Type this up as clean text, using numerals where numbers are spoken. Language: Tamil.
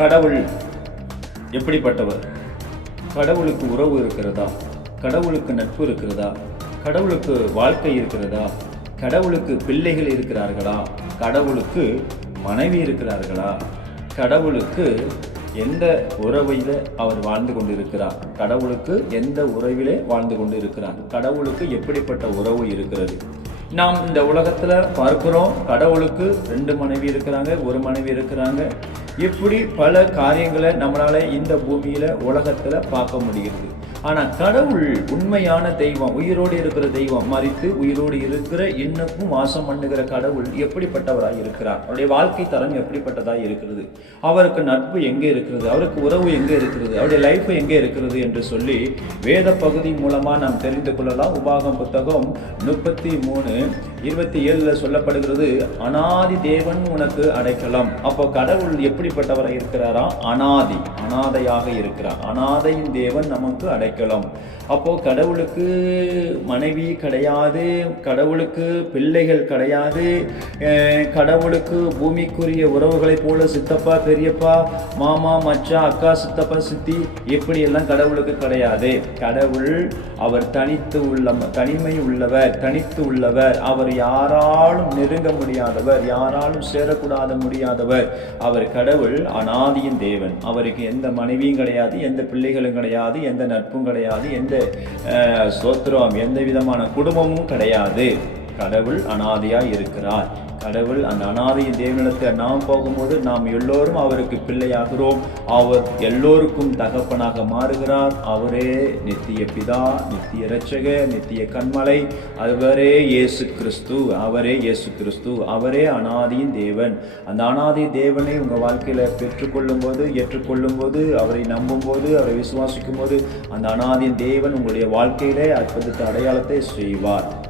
கடவுள் எப்படிப்பட்டவர்? கடவுளுக்கு உறவு இருக்கிறதா? கடவுளுக்கு நட்பு இருக்கிறதா? கடவுளுக்கு வாழ்க்கை இருக்கிறதா? கடவுளுக்கு பிள்ளைகள் இருக்கிறார்களா? கடவுளுக்கு மனைவி இருக்கிறார்களா? கடவுளுக்கு எந்த உறவிலே அவர் வாழ்ந்து கொண்டிருக்கிறார்? கடவுளுக்கு எந்த உறவிலே வாழ்ந்து கொண்டு இருக்கிறார்? கடவுளுக்கு எப்படிப்பட்ட உறவு இருக்கிறது? நாம் இந்த உலகத்துல பார்க்கிறோம், கடவுளுக்கு 2 மனைவி இருக்கிறாங்க, 1 மனைவி இருக்கிறாங்க. இப்படி பல காரியங்களை நம்மளால இந்த பூமியில உலகத்துல பார்க்க முடிகிறது. ஆனா கடவுள் உண்மையான தெய்வம், உயிரோடு இருக்கிற தெய்வம், மரித்து உயிரோடு இருக்கிற இன்னமும் வாசம் பண்ணுகிற கடவுள் எப்படிப்பட்டவராய் இருக்கிறார்? அவருடைய வாழ்க்கை தரம் எப்படிப்பட்டதாய் இருக்கிறது? அவருக்கு நட்பு எங்கே இருக்கிறது? அவருக்கு உறவு எங்கே இருக்கிறது? அவருடைய லைஃப் எங்கே இருக்கிறது என்று சொல்லி வேத பகுதி மூலமா நாம் தெரிந்து கொள்ளலாம். உபாகம் புத்தகம் 33:27 சொல்லப்படுகிறது, அனாதி தேவன் உனக்கு அடைக்கலம். அப்போ கடவுள் எப்படிப்பட்டவராய் இருக்கிறாரா? அனாதையாக இருக்கிறார். அனாதையின் தேவன் நமக்கு அடைக்கலம். அப்போ கடவுளுக்கு மனைவி கிடையாது, கடவுளுக்கு பிள்ளைகள் கிடையாது, கடவுளுக்கு பூமிக்குரிய உறவுகளை போல சித்தப்பா, பெரியப்பா, மாமா, மச்சா, அக்கா, சித்தப்பா, சித்தி இப்படி எல்லாம் கடவுளுக்கு கிடையாது. கடவுள் அவர் தனிமை உள்ளவர். அவர் யாராலும் நெருங்க முடியாதவர், யாராலும் சேரக்கூடாத முடியாதவர். அவர் கடவுள் அனாதியின் தேவன். அவருக்கு எந்த மனைவியும் கிடையாது, எந்த பிள்ளைகளும் கிடையாது, எந்த நட்பும் கிடையாது, எந்த ஸ்தோத்திரம், எந்த விதமான குடும்பமும் கிடையாது. கடவுள் அனாதையாய் இருக்கிறார். கடவுள் அந்த அனாதையின் தேவனிடத்தில் நாம் போகும்போது நாம் எல்லோரும் அவருக்கு பிள்ளையாகிறோம். அவர் எல்லோருக்கும் தகப்பனாக மாறுகிறார். அவரே நித்திய பிதா, நித்திய இரட்சகர், நித்திய கன்மலை. அவரே இயேசு கிறிஸ்து. அவரே அனாதியின் தேவன். அந்த அனாதி தேவனை உங்கள் வாழ்க்கையில ஏற்றுக்கொள்ளும் போது, அவரை நம்பும் போது, அவரை விசுவாசிக்கும் போது, அந்த அனாதியின் தேவன் உங்களுடைய வாழ்க்கையிலே அற்புதத்தை, அடையாளத்தை செய்வார்.